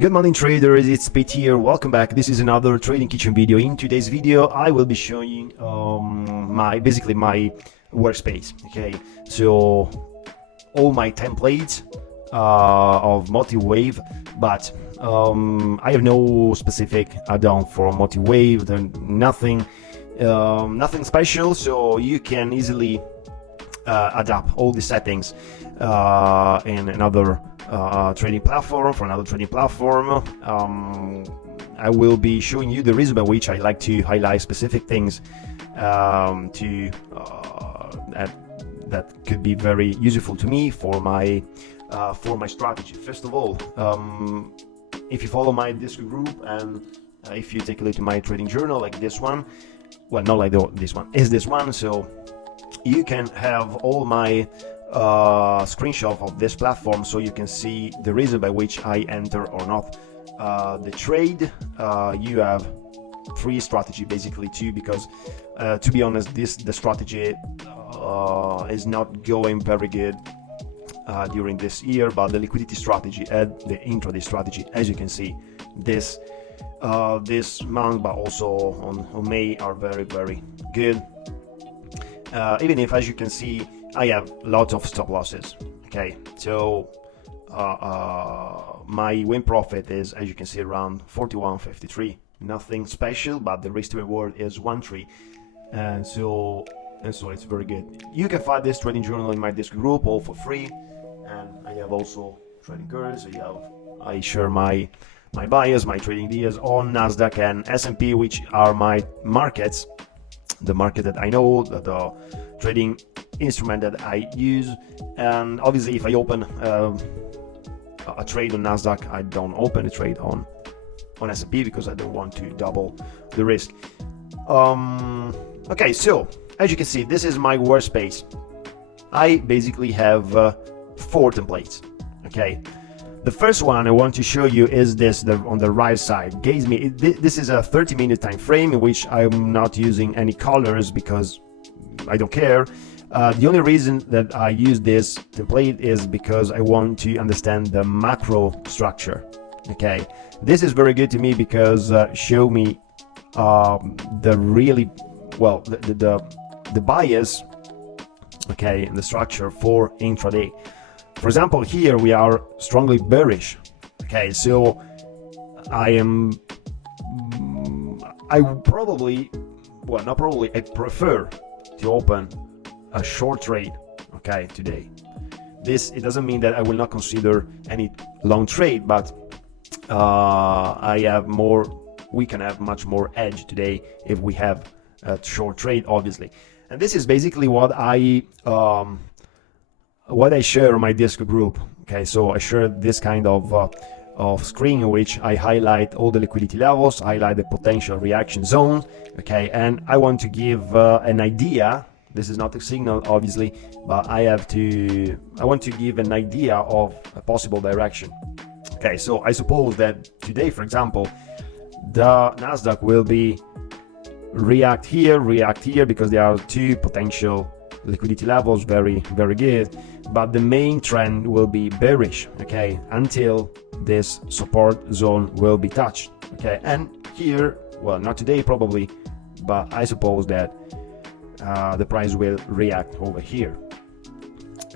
Good morning traders, it's Pete here. Welcome back. This is another trading kitchen video. In today's video I will be showing my workspace. Okay, so all my templates of multi-wave, but I have no specific add-on for multi-wave, nothing special, so you can easily adapt all the settings in another trading platform. I will be showing you the reason by which I like to highlight specific things that could be very useful to me for my strategy. First of all, if you follow my Discord group and if you take a look at my trading journal, like this one, well, not like this one, is this one, so you can have all my screenshot of this platform, so you can see the reason by which I enter or not the trade. You have three strategy, basically two, because to be honest, the strategy is not going very good during this year, but the liquidity strategy and the intraday strategy, as you can see, this month but also on May, are very good. Even if, as you can see, I have lots of stop losses. Okay, so my win profit is, as you can see, around 41.53. Nothing special, but the risk to reward is 1.3, and so it's very good. You can find this trading journal in my Discord group, all for free, and I have also trading curves. I share my bias, my trading ideas on Nasdaq and S&P, which are my markets, the market that I know, the trading instrument that I use. And obviously, if I open a trade on Nasdaq, I don't open a trade on S&P because I don't want to double the risk. Okay, so as you can see, this is my workspace. I basically have 4 templates. Okay, the first one I want to show you is this, on the right side. This is a 30-minute time frame in which I'm not using any colors because I don't care. The only reason that I use this template is because I want to understand the macro structure. Okay, this is very good to me because show me the bias, okay, and the structure for intraday. For example, here we are strongly bearish. Okay, so I prefer to open a short trade, okay, today. It doesn't mean that I will not consider any long trade, but we can have much more edge today if we have a short trade, obviously. And this is basically what I share on my Discord group. Okay, so I share this kind of screen in which I highlight all the liquidity levels, highlight the potential reaction zone. Okay, and I want to give an idea. This is not a signal, obviously, but I want to give an idea of a possible direction. Okay, so I suppose that today, for example, the Nasdaq will be react here, because there are 2 potential liquidity levels, very good, but the main trend will be bearish, okay, until this support zone will be touched. Okay, and here, well, not today probably, but I suppose that the price will react over here.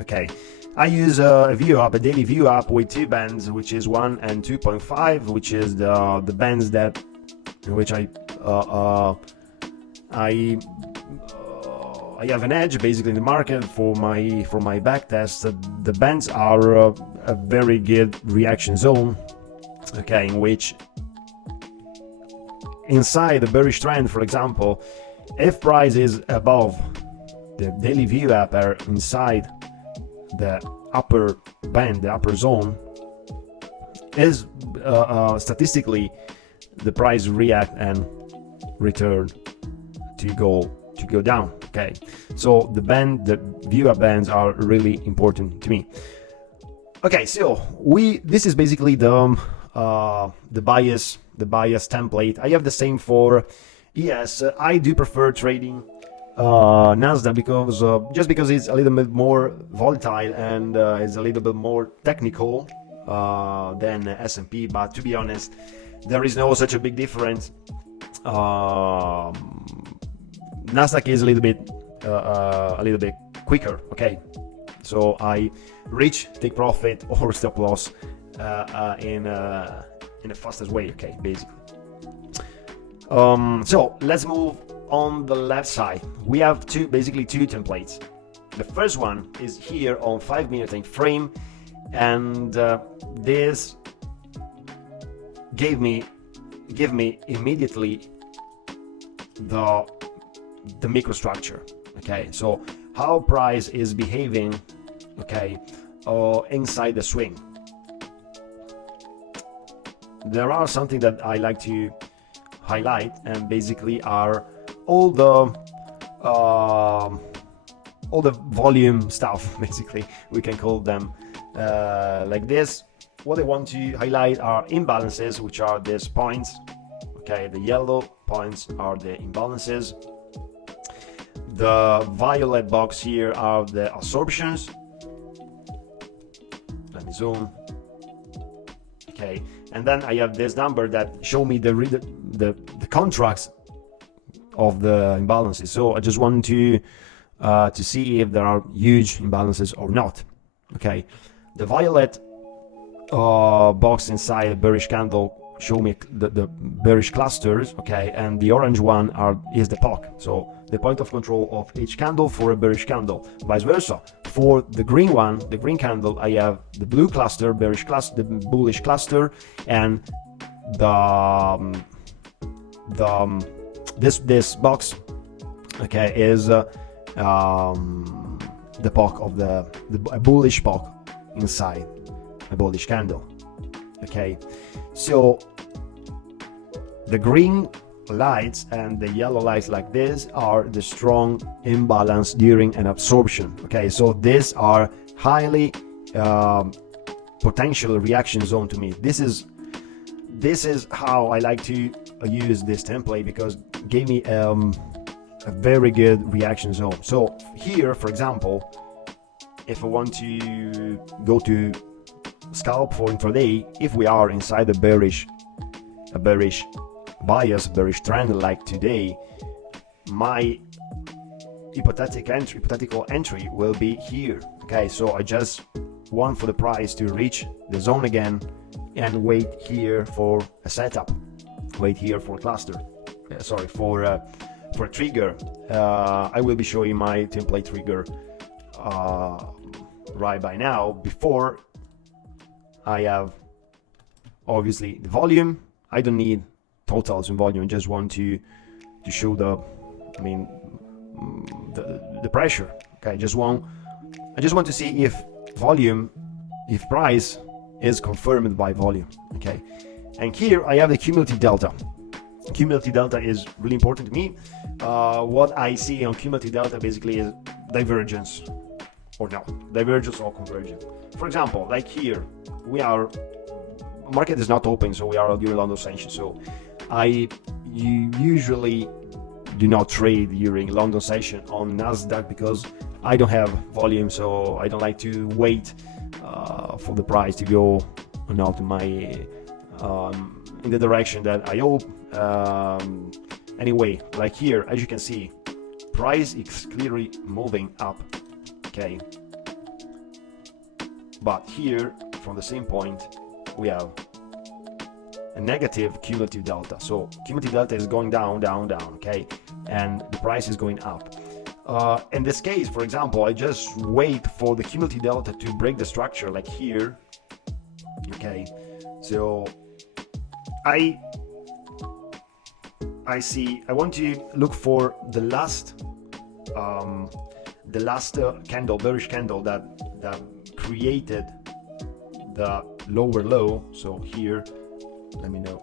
Okay, I use a daily view app with 2 bands, which is 1 and 2.5, which is the bands that in which I have an edge basically in the market for my back test. The bands are a very good reaction zone, okay, in which inside the bearish trend, for example, if price is above the daily view app or inside the upper band, the upper zone, is statistically the price react and return to go down. Okay, so the view app bands are really important to me. Okay, so this is basically the bias template. I have the same for ES. I do prefer trading Nasdaq because just because it's a little bit more volatile and is a little bit more technical. than S&P, but to be honest, there is no such a big difference. Nasdaq is a little bit quicker. Okay, so I reach, take profit or stop loss in the fastest way. Okay, basically. So let's move on the left side. We have basically two templates. The first one is here on 5-minute time frame, and this give me immediately the microstructure. Okay, so how price is behaving, okay, inside the swing. There are something that I like to highlight, and basically are all the volume stuff, basically we can call them like this. What I want to highlight are imbalances, which are these points. Okay, the yellow points are the imbalances. The violet box here are the absorptions. Let me zoom. Okay, and then I have this number that show me the contracts of the imbalances. So I just want to see if there are huge imbalances or not. Okay, the violet box inside a bearish candle show me the bearish clusters. Okay, and the orange one is the POC, so the point of control of each candle for a bearish candle. Vice versa, for the green one, the green candle, I have the blue cluster, bearish cluster, the bullish cluster, and this box, okay, is the POC of the bullish POC inside a bullish candle. Okay, so the green lights and the yellow lights like this are the strong imbalance during an absorption. Okay, so these are highly potential reaction zone to me. This is how I like to use this template, because it gave me a very good reaction zone. So here, for example, if I want to go to scalp for intraday, if we are inside a bearish bias, bearish trend like today, my hypothetical entry will be here. Okay, so I just want for the price to reach the zone again and wait here for a setup, wait here for a cluster, for a trigger. I will be showing my template trigger right by now. Before I have obviously the volume. I don't need totals in volume. I just want to show the pressure. Okay, I just want to see if price is confirmed by volume. Okay, and here I have the cumulative delta. Cumulative delta is really important to me. What I see on cumulative delta basically is divergence or convergence. For example, like here, market is not open, so we are during London session. So I usually do not trade during London session on Nasdaq because I don't have volume, so I don't like to wait for the price to go not in my in the direction that I hope. Anyway, like here, as you can see, price is clearly moving up. Okay, but here from the same point we have a negative cumulative delta. So cumulative delta is going down, down, down. Okay, and the price is going up. In this case, for example, I just wait for the cumulative delta to break the structure, like here. Okay, so I want to look for the last candle, bearish candle that created the lower low. So here, let me know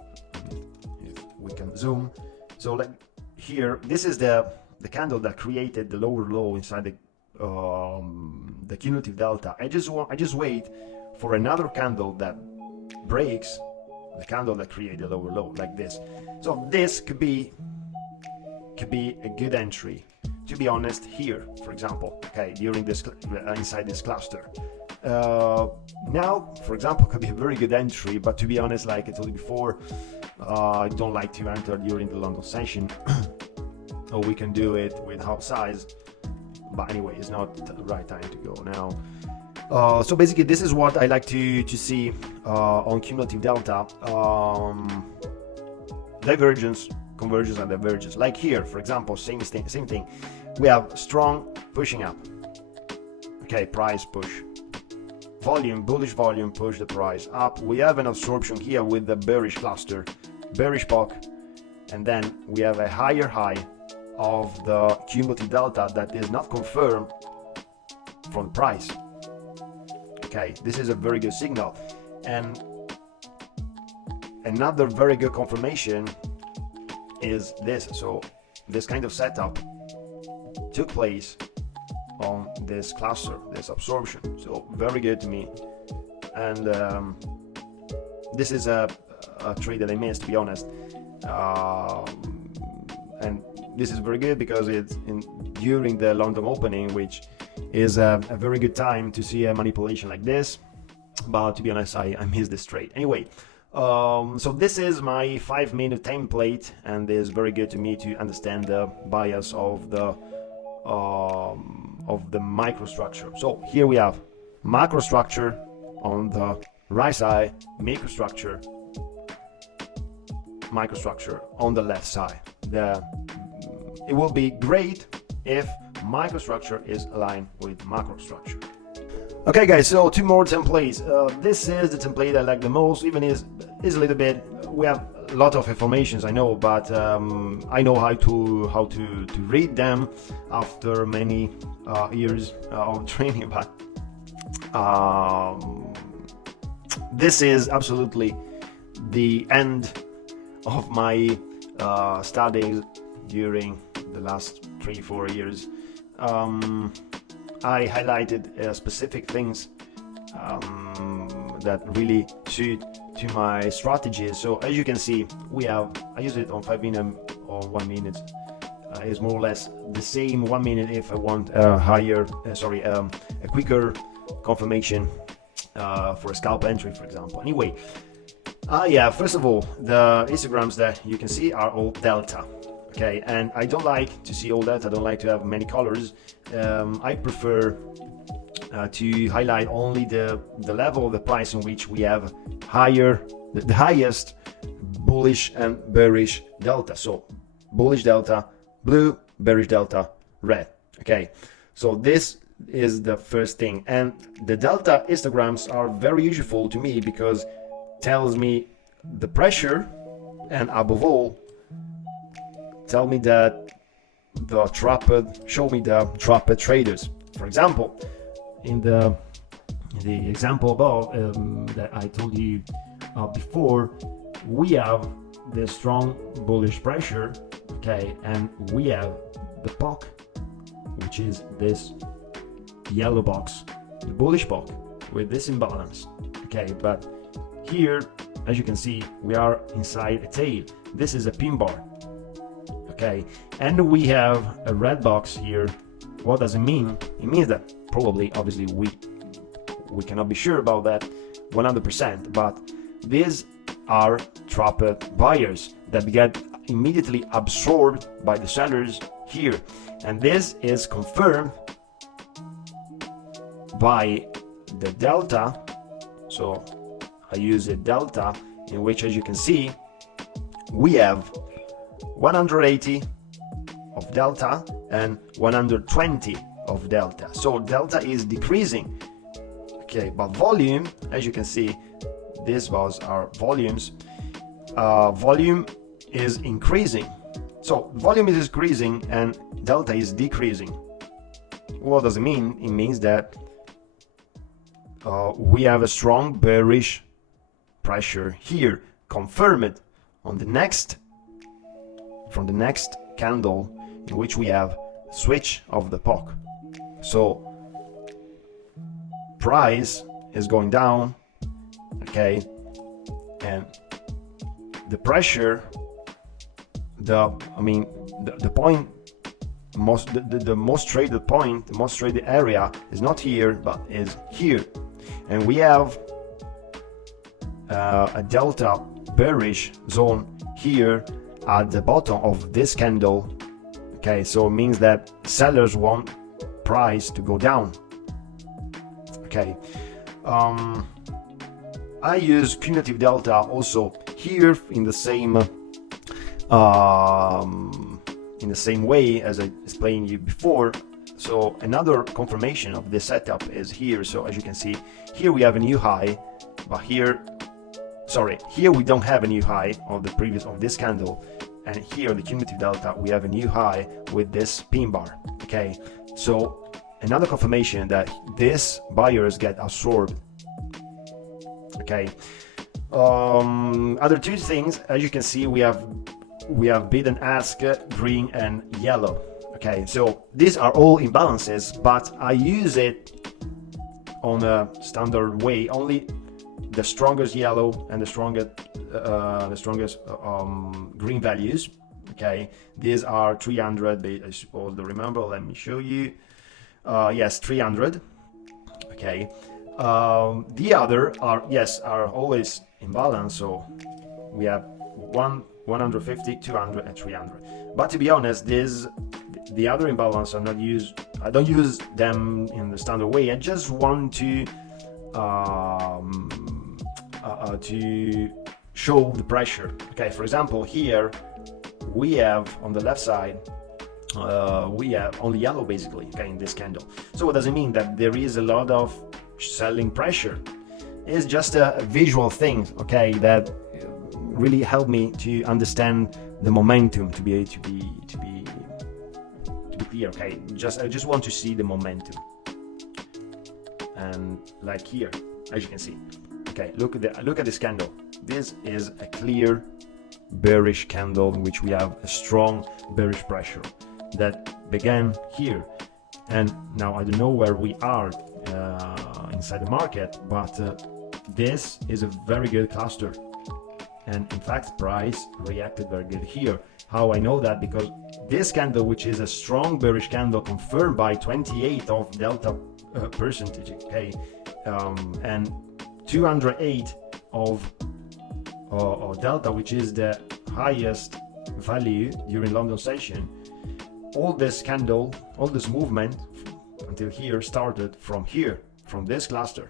if we can zoom. So like here, this is the candle that created the lower low inside the cumulative delta. I just wait for another candle that breaks the candle that created the lower low, like this. So this could be a good entry, to be honest, here, for example. Okay, during this inside this cluster. Now, for example, could be a very good entry, but to be honest, like I told you before, I don't like to enter during the London session. Or we can do it with half size, but anyway, it's not the right time to go now. So basically, this is what I like to see on cumulative delta. Divergence, convergence, and divergence. Like here, for example, same thing. We have strong pushing up. Okay, price push. Volume, bullish volume, push the price up. We have an absorption here with the bearish cluster, bearish POC, and then we have a higher high of the cumulative delta that is not confirmed from the price. Okay, this is a very good signal. And another very good confirmation is this. So this kind of setup took place on this cluster, this absorption. So very good to me. And this is a trade that I missed, to be honest. And this is very good because it's during the London opening, which is a very good time to see a manipulation like this. But to be honest, I missed this trade. Anyway, so this is my 5-minute template, and it's very good to me to understand the bias of the microstructure. So here we have macrostructure on the right side, microstructure on the left side. It will be great if microstructure is aligned with macrostructure. Okay guys, so 2 more templates. This is the template I like the most, even is a little bit, we have a lot of informations, I know, but I know how to read them after many years of training. But this is absolutely the end of my studies during the last 3-4 years. I highlighted specific things that really suit to my strategies. So as you can see, I use it on 5 minutes or 1 minute. It's more or less the same 1 minute if I want a quicker confirmation for a scalp entry, for example. Anyway, yeah, first of all, the histograms that you can see are all delta. Okay, and I don't like to see all that. I don't like to have many colors. I prefer to highlight only the level of the price in which we have the highest bullish and bearish delta. So bullish delta blue, bearish delta red. Okay, so this is the first thing, and the delta histograms are very useful to me because tells me the pressure, and above all tell me that show me the trapped traders. For example, in the example above that I told you before, we have the strong bullish pressure, okay, and we have the POC, which is this yellow box, the bullish POC with this imbalance. Okay, but here, as you can see, we are inside a tail. This is a pin bar. Okay, and we have a red box here. What does it mean? It means that probably, obviously, we cannot be sure about that 100%, but these are trapped buyers that get immediately absorbed by the sellers here, and this is confirmed by the delta. So I use a delta in which, as you can see, we have 180 of delta and 120 of delta. So delta is decreasing. Okay, but volume, as you can see, this was our volumes. Volume is increasing. So volume is increasing and delta is decreasing. What does it mean? It means that we have a strong bearish pressure here, confirmed on the next candle, in which we have switch of the POC. So price is going down, okay, and the pressure, the point, the most traded point, the most traded area is not here but is here. and we have a delta bearish zone here at the bottom of this candle. Okay, so it means that sellers want price to go down. Okay, I use cumulative delta also here in the same way as I explained you before. So another confirmation of this setup is here. So as you can see, here we have a new high, but here we don't have a new high of the previous of this candle, and here the cumulative delta we have a new high with this pin bar. Okay, so another confirmation that these buyers get absorbed. Okay, other two things, as you can see, we have bid and ask, green and yellow. Okay, so these are all imbalances, but I use it on a standard way. Only the strongest yellow and the strongest green values. Okay, these are 300. I suppose to remember. Let me show you. Yes, 300. Okay. The other are always in balance. So we have 150, 200, and 300. But to be honest, the other imbalance are not used. I don't use them in the standard way. I just want to show the pressure. Okay, for example, here we have on the left side we have only yellow basically, okay, in this candle. So what does it mean? That there is a lot of selling pressure. It's just a visual thing, okay, that really helped me to understand the momentum, to be clear. Okay, I just want to see the momentum, and like here, as you can see. Okay, look at this candle. This is a clear bearish candle in which we have a strong bearish pressure that began here, and now I don't know where we are inside the market, but this is a very good cluster, and in fact price reacted very good here. How I know that? Because this candle, which is a strong bearish candle confirmed by 28 of delta percentage, okay, and 208 of delta, which is the highest value during London session. All this candle, all this movement until here started from here, from this cluster.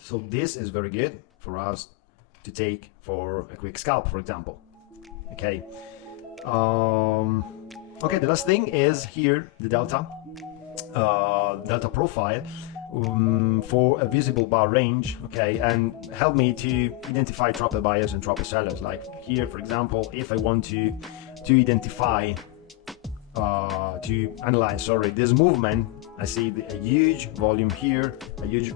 So this is very good for us to take for a quick scalp, for example. Okay. Okay, the last thing is here the delta profile for a visible bar range, okay, and help me to identify trapper buyers and trapper sellers. Like here, for example, if I want to identify to analyze this movement, I see a huge volume here, a huge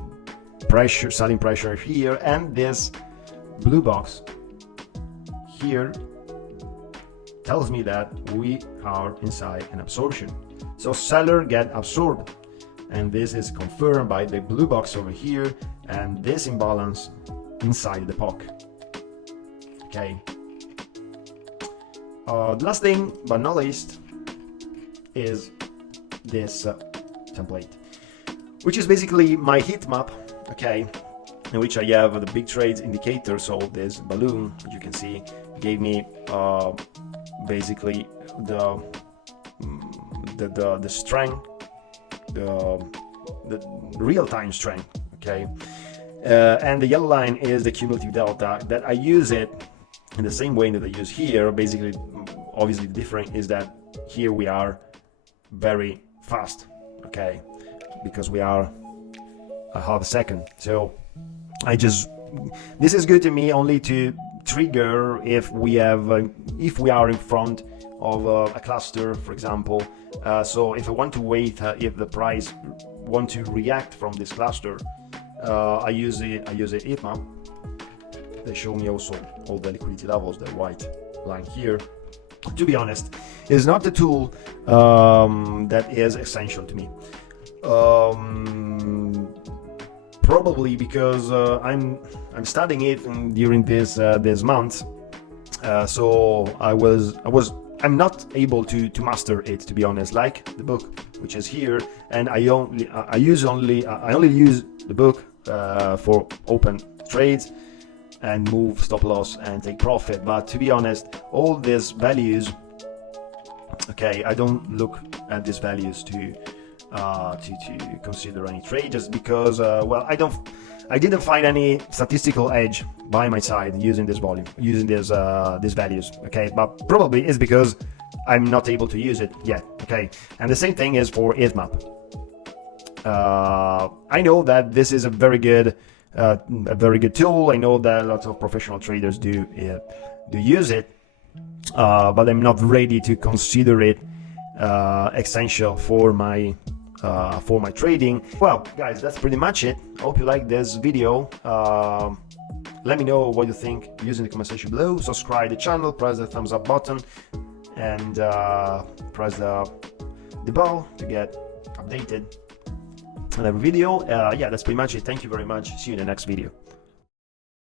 pressure, selling pressure here, and this blue box here tells me that we are inside an absorption. So seller get absorbed, and this is confirmed by the blue box over here and this imbalance inside the POC. Okay. The last thing but not least is this template, which is basically my heat map, okay, in which I have the big trades indicator. So this balloon, as you can see, gave me basically the strength, the real-time strength, okay, and the yellow line is the cumulative delta. That I use it in the same way that I use here. Basically, obviously the difference is that here we are very fast, okay, because we are a half a second. So this is good to me only to trigger if we are in front of a cluster, for example. So if I want to wait if the price want to react from this cluster, I use a heat map. They show me also all the liquidity levels, the white line here. To be honest, is not the tool that is essential to me. Probably because I'm studying it during this month, so I'm not able to master it, to be honest. Like the book, which is here, and I only use the book for open trades and move stop loss and take profit. But to be honest, all these values, okay, I don't look at these values to consider any trade, just because well, I didn't find any statistical edge by my side using this volume, using these values. Okay, but probably it's because I'm not able to use it yet. Okay, and the same thing is for heatmap. I know that this is a very good tool. I know that lots of professional traders do use it, but I'm not ready to consider it essential for my trading. Well, guys, that's pretty much it. Hope you like this video. Let me know what you think using the comment section below. Subscribe to the channel, press the thumbs up button, and press the bell to get updated on every video. Yeah, that's pretty much it. Thank you very much. See you in the next video.